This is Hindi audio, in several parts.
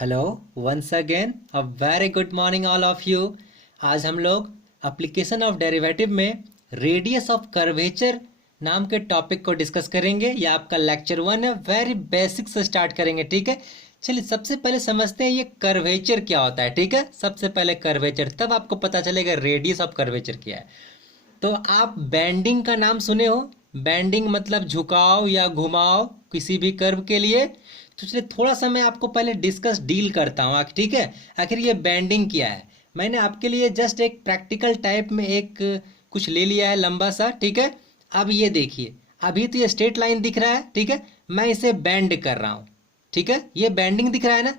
Hello once again a very good morning all of you. आज हम लोग एप्लीकेशन ऑफ डेरिवेटिव में रेडियस ऑफ कर्वेचर नाम के टॉपिक को डिस्कस करेंगे। ये आपका लेक्चर 1 है। वेरी बेसिक से स्टार्ट करेंगे, ठीक है। चलिए सबसे पहले समझते हैं ये कर्वेचर क्या होता है, ठीक है। सबसे पहले कर्वेचर, तब आपको पता चलेगा रेडियस ऑफ कर्वेचर क्या है। तो आप बैंडिंग का नाम सुने हो। बैंडिंग मतलब झुकाव या घुमाव किसी भी कर्व के लिए। तो चलिए थोड़ा सा मैं आपको पहले डिस्कस डील करता हूँ, ठीक है। आखिर ये बैंडिंग क्या है। मैंने आपके लिए जस्ट एक प्रैक्टिकल टाइप में एक कुछ ले लिया है लंबा सा, ठीक है। अब ये देखिए, अभी तो ये स्ट्रेट लाइन दिख रहा है, ठीक है। मैं इसे बैंड कर रहा हूँ, ठीक है। ये बैंडिंग दिख रहा है ना,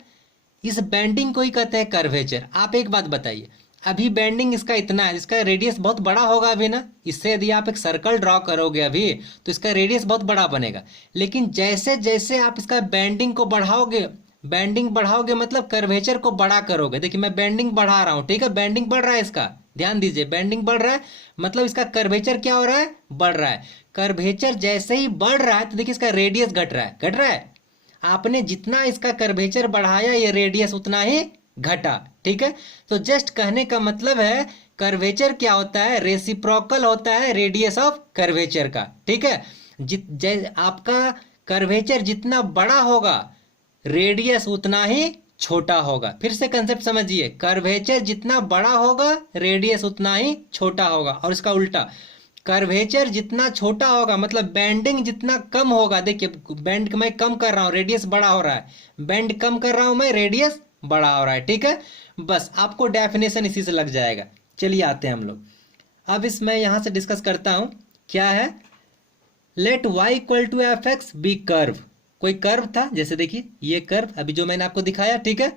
इस बैंडिंग को ही कहते हैं कर्वेचर। आप एक बात बताइए, अभी बैंडिंग इसका इतना है, इसका रेडियस बहुत बड़ा होगा अभी ना। इससे यदि आप एक सर्कल ड्रॉ करोगे अभी तो इसका रेडियस बहुत बड़ा बनेगा। लेकिन जैसे जैसे आप इसका बैंडिंग को बढ़ाओगे, बैंडिंग बढ़ाओगे मतलब कर्वेचर को बड़ा करोगे। देखिए मैं बैंडिंग बढ़ा रहा हूँ, ठीक है। बैंडिंग बढ़ रहा है इसका, ध्यान दीजिए, बैंडिंग बढ़ रहा है मतलब इसका कर्वेचर क्या हो रहा है, बढ़ रहा है। कर्वेचर जैसे ही बढ़ रहा है तो देखिए इसका रेडियस घट रहा है, घट रहा है। आपने जितना इसका कर्वेचर बढ़ाया ये रेडियस उतना ही घटा, ठीक है। तो जस्ट कहने का मतलब है कर्वेचर क्या होता है, रेसिप्रोकल होता है रेडियस ऑफ कर्वेचर का, ठीक है। आपका कर्वेचर जितना बड़ा होगा रेडियस उतना ही छोटा होगा। फिर से कंसेप्ट समझिए, कर्वेचर जितना बड़ा होगा रेडियस उतना ही छोटा होगा, और इसका उल्टा कर्वेचर जितना छोटा होगा मतलब बैंडिंग जितना कम होगा। देखिए बैंड मैं कम कर रहा हूँ, रेडियस बड़ा हो रहा है। बैंड कम कर रहा हूं मैं, रेडियस बड़ा हो रहा है, ठीक है। बस आपको डेफिनेशन इसी से लग जाएगा। चलिए आते हैं हम लोग अब इस मैं यहां से डिस्कस करता हूं। क्या है, let y equal to F x be curve. कोई कर्व था, जैसे देखिए ये कर्व अभी जो मैंने आपको दिखाया, ठीक है।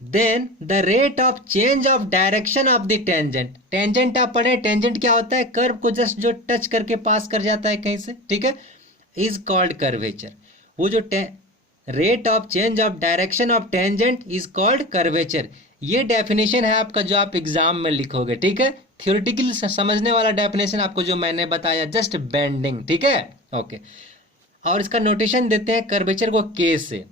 Then the rate of change of direction of the tangent. Tangent आप पढ़े, टेंजेंट क्या होता है, कर्व को जस्ट जो टच करके पास कर जाता है कहीं से, ठीक है, इज कॉल्ड कर्वेचर। वो जो rate of change of direction of tangent is called curvature. ये डेफिनेशन है आपका जो आप एग्जाम में लिखोगे, ठीक है। थियोरेटिकली समझने वाला डेफिनेशन आपको जो मैंने बताया, जस्ट बेंडिंग, ठीक है, ओके। और इसका नोटेशन देते हैं कर्वेचर को के से,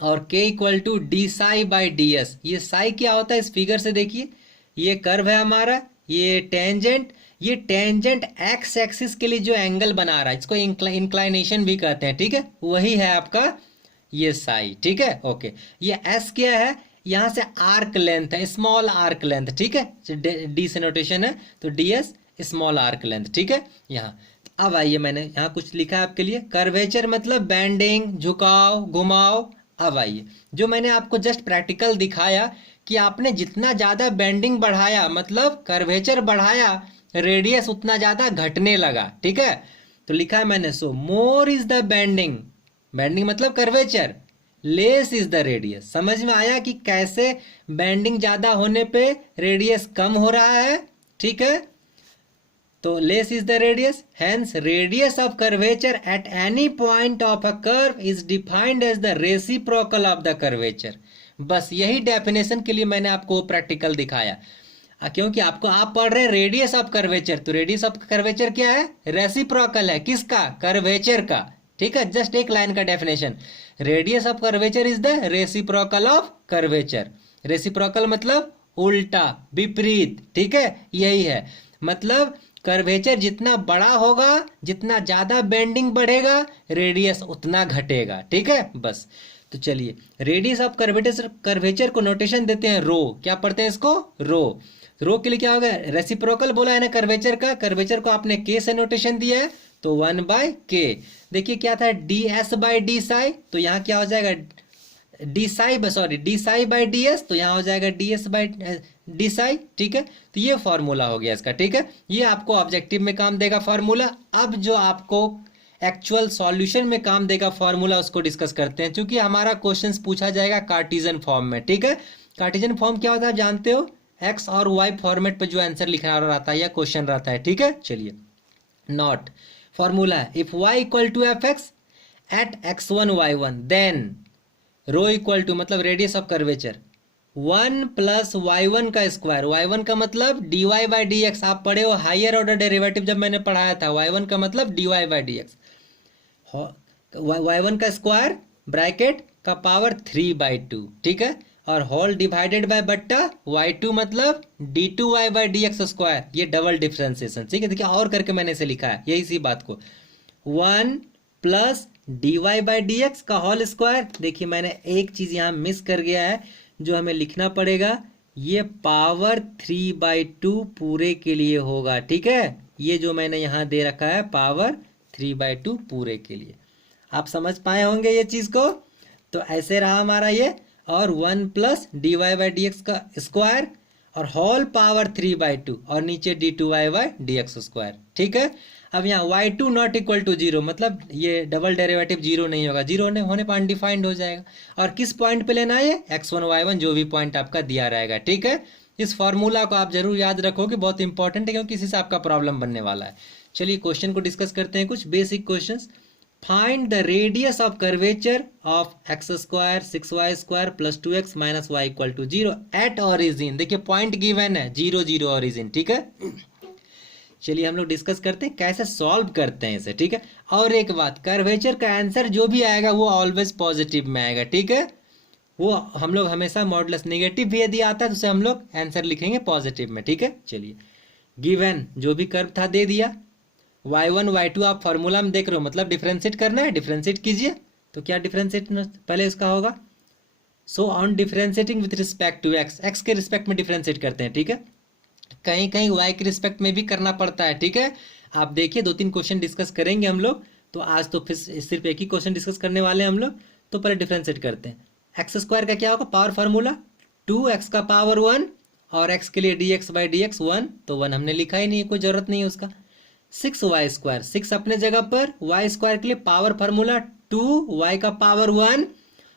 और k equal to d psi by d s. ये साई क्या होता है इस फिगर से देखिए, ये कर्व है हमारा, ये टेंजेंट एक्स एक्सिस के लिए जो एंगल बना रहा है इसको इंक्लाइनेशन भी कहते हैं, ठीक है। वही है आपका ये साई, ठीक है, ओके। ये एस क्या है, यहां से आर्क लेंथ है, स्मॉल आर्क लेंथ, ठीक है। डी से नोटेशन है तो D S small arc length, ठीक है। यहाँ अब आइए, मैंने यहाँ कुछ लिखा है आपके लिए, कर्वेचर मतलब बैंडिंग, झुकाव, घुमाव। अब आइए, जो मैंने आपको जस्ट प्रैक्टिकल दिखाया कि आपने जितना ज्यादा बेंडिंग बढ़ाया मतलब कर्वेचर बढ़ाया, रेडियस उतना ज्यादा घटने लगा, ठीक है। तो लिखा है मैंने, so more is the bending, bending मतलब curvature, less is the radius. समझ में आया कि कैसे बेंडिंग ज्यादा होने पे रेडियस कम हो रहा है, ठीक है। तो less is the radius, hence radius of curvature at any point of a curve is defined as the reciprocal of the curvature. बस यही डेफिनेशन के लिए मैंने आपको प्रैक्टिकल दिखाया, क्योंकि आपको आप पढ़ रहे हैं रेडियस ऑफ कर्वेचर, तो रेडियस ऑफ कर्वेचर क्या है, रेसिप्रोकल है, किसका, कर्वेचर का, ठीक है। जस्ट एक लाइन का definition, radius of curvature is the reciprocal of curvature. Reciprocal मतलब उल्टा, विपरीत, ठीक है, यही है। मतलब कर्वेचर जितना बड़ा होगा, जितना ज्यादा बेंडिंग बढ़ेगा, रेडियस उतना घटेगा, ठीक है। बस तो चलिए, रेडियस ऑफ कर्वेचर को नोटेशन देते हैं रो। क्या पढ़ते हैं इसको, रो। रो के लिए क्या होगा, रेसिप्रोकल बोला है ना कर्वेचर का, कर्वेचर को आपने के से नोटेशन दिया है तो 1/k। देखिए क्या था, D S by D Sai, तो यहाँ क्या हो जाएगा, D psi by d S, तो यहाँ हो जाएगा D S by D Sai, ठीक है। तो ये फॉर्मूला हो गया इसका, ठीक है। ये आपको ऑब्जेक्टिव में काम देगा फॉर्मूला। अब जो आपको एक्चुअल सॉल्यूशन में काम देगा फॉर्मूला, उसको डिस्कस करते हैं। क्योंकि हमारा क्वेश्चन पूछा जाएगा कार्टेशियन फॉर्म में, ठीक है। कार्टेशियन फॉर्म क्या होता है जानते हो, एक्स और वाई फॉर्मेट पे जो आंसर लिखना रहता है या क्वेश्चन रहता है, ठीक है। चलिए, नॉट फॉर्मूला है, if y equal to F X at x1 y1 then rho equal to मतलब radius of curvature 1 plus y1 का स्क्वायर। y1 का मतलब dy बाई डी एक्स, आप पढ़े हो हायर ऑर्डर डेरिवेटिव जब मैंने पढ़ाया था, y1 का मतलब dy by d x, y1 का स्क्वायर ब्रैकेट का पावर 3/2, ठीक है, और होल डिवाइडेड बाय बट्टा y2 मतलब d2y by d x square, ये डबल डिफ्रेंसिएशन, ठीक है। देखिए और करके मैंने इसे लिखा है यही सी बात को, 1 plus d y by d x का होल स्क्वायर। देखिए मैंने एक चीज यहाँ मिस कर गया है जो हमें लिखना पड़ेगा, ये पावर 3/2 पूरे के लिए होगा, ठीक है। ये जो मैंने यहाँ दे रखा है पावर 3/2 पूरे के लिए, आप समझ पाए होंगे ये चीज को। तो ऐसे रहा हमारा ये, और 1 plus d y by d x का स्क्वायर और होल पावर 3/2 और नीचे d2y by d x square, ठीक है। अब यहाँ y2 नॉट इक्वल टू 0 मतलब ये डबल डेरिवेटिव 0 नहीं होगा, 0 होने पर अनडिफाइंड हो जाएगा। और किस पॉइंट पे लेना है ये, x1 y1 जो भी पॉइंट आपका दिया रहेगा, ठीक है। इस फॉर्मूला को आप जरूर याद रखोगे, बहुत इंपॉर्टेंट है क्योंकि इसी से आपका प्रॉब्लम बनने वाला है। चलिए क्वेश्चन को डिस्कस करते हैं, कुछ basic questions. Find the radius of curvature of x square 6y square plus 2x minus y equal to 0 at origin. देखिए पॉइंट गिवन है 0 0 ऑरिजिन, ठीक है। चलिए हम लोग डिस्कस करते हैं कैसे सॉल्व करते हैं इसे, ठीक है। और एक बात, कर्वेचर का आंसर जो भी आएगा वो ऑलवेज पॉजिटिव में आएगा, ठीक है। वो हम लोग हमेशा मॉडुलस नेगेटिव भी यदि आता है तो उसे हम लोग आंसर लिखेंगे पॉजिटिव में, ठीक है। चलिए गिवन जो भी कर्व था दे दिया, y1 y2 आप फॉर्मूला में देख रहे हो, मतलब डिफरेंशिएट करना है, डिफरेंशिएट कीजिए। तो क्या डिफरेंशिएट पहले इसका होगा, so on differentiating with respect to x के रिस्पेक्ट में डिफरेंशिएट करते हैं, ठीक है। कहीं कहीं y के रिस्पेक्ट में भी करना पड़ता है, ठीक है। आप देखिए 2-3 क्वेश्चन डिस्कस करेंगे हम लोग, तो आज तो फिर सिर्फ एक ही क्वेश्चन डिस्कस करने वाले हैं हम लोग। तो पहले डिफरेंशिएट करते हैं, एक्स स्क्वायर का क्या होगा, पावर फार्मूला 2x का पावर 1 और x के लिए dx बाई डी एक्स 1, तो 1 हमने लिखा ही नहीं है, कोई जरूरत नहीं है उसका। 6y स्क्वायर, 6 अपने जगह पर, y स्क्वायर के लिए पावर फार्मूला 2y का पावर 1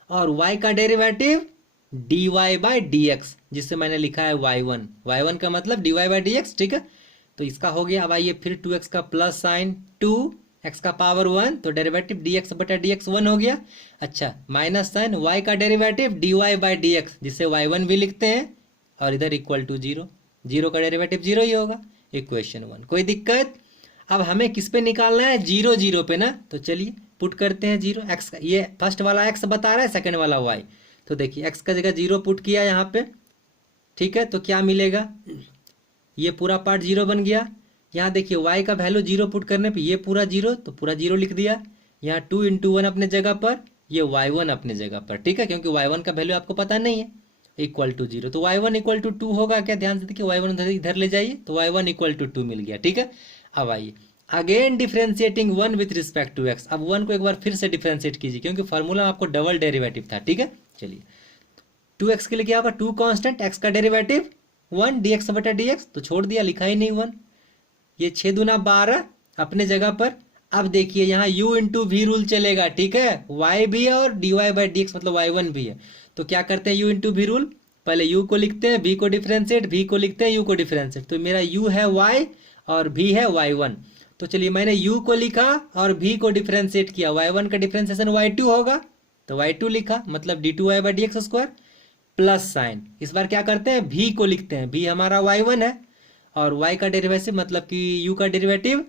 और y का derivative dy by d x, जिससे मैंने लिखा है y1, y1 का मतलब dy बाई डी एक्स, ठीक है। तो इसका हो गया। अब आइए फिर 2x का प्लस साइन 2x का पावर 1, तो डेरिवेटिव dx बटा dx 1 हो गया। अच्छा माइनस साइन y का derivative dy by d x, जिसे y1 भी लिखते हैं, और इधर इक्वल टू 0, 0 का डेरिवेटिव 0 ही होगा। इक्वेशन 1, कोई दिक्कत। अब हमें किस पे निकालना है, 0 0 पे ना, तो चलिए पुट करते हैं 0 x, ये फर्स्ट वाला x बता रहा है, सेकंड वाला y। तो देखिए x का जगह 0 पुट किया यहाँ पे, ठीक है। तो क्या मिलेगा, ये पूरा पार्ट 0 बन गया। यहाँ देखिए y का वैल्यू 0 पुट करने पे ये पूरा 0, तो पूरा 0 लिख दिया। यहाँ 2 × 1 अपने जगह पर, ये y1 अपने जगह पर, ठीक है, क्योंकि y1 का वैल्यू आपको पता नहीं है, इक्वल टू 0। तो y1 इक्वल टू 2 होगा क्या, ध्यान से देखिए y1 इधर ले जाइए, तो y1 इक्वल टू 2 मिल गया, ठीक है। अब आइए again differentiating 1 with respect to x, अब 1 को एक बार फिर से डिफरेंशिएट कीजिए क्योंकि फार्मूला आपको डबल डेरिवेटिव था, ठीक है। चलिए 2x के लिए क्या होगा, 2 कांस्टेंट, x का डेरिवेटिव 1 dx बटा dx, तो छोड़ दिया, लिखा ही नहीं 1। ये 6 दूना 12 अपने जगह पर। अब देखिए यहाँ u इंटू वी रूल चलेगा, ठीक है, y भी है और dy बाई डी एक्स मतलब y1 भी है। तो क्या करते हैं, u इंटू वी रूल, पहले u को लिखते हैं, v को डिफरेंशिएट, v को लिखते हैं, u को डिफरेंशिएट। तो मेरा u है y और v है y1। तो चलिए मैंने u को लिखा और v को डिफरेंशिएट किया, y1 का डिफरेंशिएशन y2 होगा, तो y2 लिखा, मतलब d2y by d x square plus sign. इस बार क्या करते हैं, v को लिखते हैं, v हमारा y1 है और y का डेरिवेटिव मतलब कि u का derivative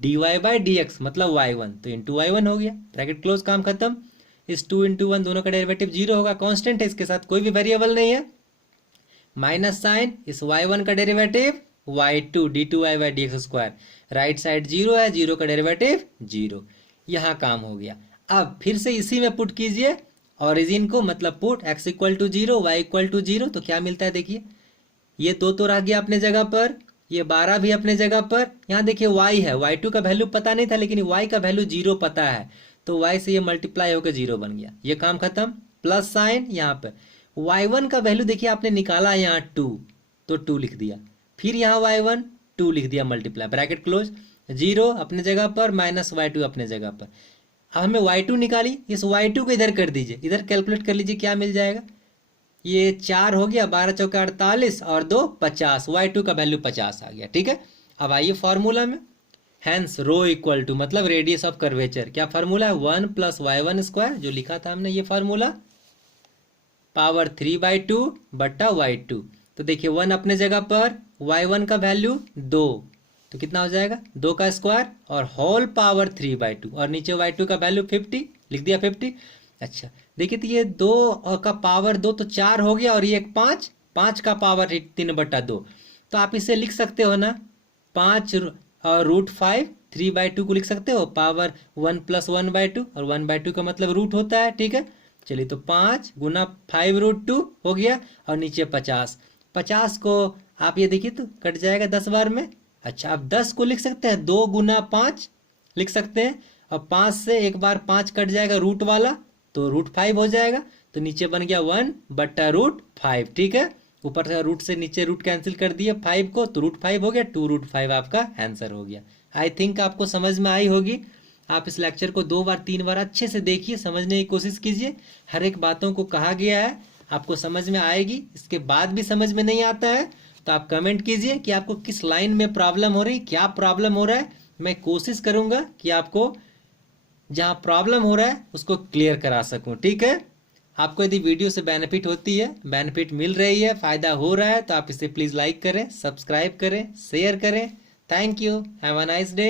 dy by d x मतलब y1, तो इंटू y1 हो गया, ब्रैकेट क्लोज, काम खत्म। इस 2 × 1 दोनों का डेरिवेटिव 0 होगा, कांस्टेंट है, इसके साथ कोई भी वेरिएबल नहीं है। माइनस साइन, इस y1 का derivative y2 d2y by d x square, right side 0 है, 0 का डेरिवेटिव 0, यहाँ काम हो गया। अब फिर से इसी में पुट कीजिए ओरिजिन को, मतलब put x equal to 0 y equal to 0, तो क्या मिलता है, देखिए ये 2 तो रह गया अपने जगह पर, ये 12 भी अपने जगह पर। यहाँ देखिए y है, y2 का वैल्यू पता नहीं था लेकिन y का वैल्यू 0 पता है, तो y से ये मल्टीप्लाई होकर 0 बन गया, ये काम खत्म। प्लस साइन, यहाँ पे y1 का वैल्यू देखिए आपने निकाला यहाँ 2, तो 2 लिख दिया, फिर यहाँ y1 2 लिख दिया, मल्टीप्लाई, ब्रैकेट क्लोज, 0 अपने जगह पर माइनस y2 अपने जगह पर। अब हमें y2 निकाली, इस y2 को इधर कर दीजिए, इधर कैलकुलेट कर लीजिए क्या मिल जाएगा, ये 4 हो गया, 12 चौका 48 और 2 50, y2 का वैल्यू 50 आ गया, ठीक है। अब आइए फॉर्मूला में, हैंस रो इक्वल टू मतलब रेडियस ऑफ कर्वेचर, क्या फार्मूला है, 1 प्लस y1 स्क्वायर, जो लिखा था हमने ये फार्मूला, पावर 3/2 बट्टा y2। तो देखिए 1 अपने जगह पर, y1 का वैल्यू 2, तो कितना हो जाएगा, 2 का स्क्वायर और होल पावर 3/2, और नीचे y2 का वैल्यू 50, लिख दिया 50। अच्छा देखिए तो ये 2 का पावर 2 तो 4 हो गया, और ये एक 5, 5 का पावर 3/2। तो आप इसे लिख सकते हो ना, 5 √5, 3/2 को लिख सकते हो पावर 1+1/2, और 1/2 का मतलब रूट होता है, ठीक है। चलिए तो 5 गुना 5√2 हो गया, और नीचे 50, 50 को आप ये देखिए तो कट जाएगा 10 बार में। अच्छा, आप 10 को लिख सकते हैं 2 गुना 5 लिख सकते हैं, और 5 से एक बार 5 कट जाएगा रूट वाला, तो √5 हो जाएगा। तो नीचे बन गया 1/√5, ठीक है। ऊपर से रूट से नीचे रूट कैंसिल कर दिए 5 को, तो √5 हो गया, 2√5 आपका आंसर हो गया। आई थिंक आपको समझ में आई होगी। आप इस लेक्चर को 2 बार 3 बार अच्छे से देखिए, समझने की कोशिश कीजिए। हर एक बातों को कहा गया है, आपको समझ में आएगी। इसके बाद भी समझ में नहीं आता है तो आप कमेंट कीजिए कि आपको किस लाइन में प्रॉब्लम हो रही, क्या प्रॉब्लम हो रहा है। मैं कोशिश करूंगा कि आपको जहां प्रॉब्लम हो रहा है उसको क्लियर करा सकूं, ठीक है। आपको यदि वीडियो से बेनिफिट होती है, बेनिफिट मिल रही है, फायदा हो रहा है, तो आप इसे प्लीज लाइक करें, सब्सक्राइब करें, शेयर करें। Thank you, have a nice day.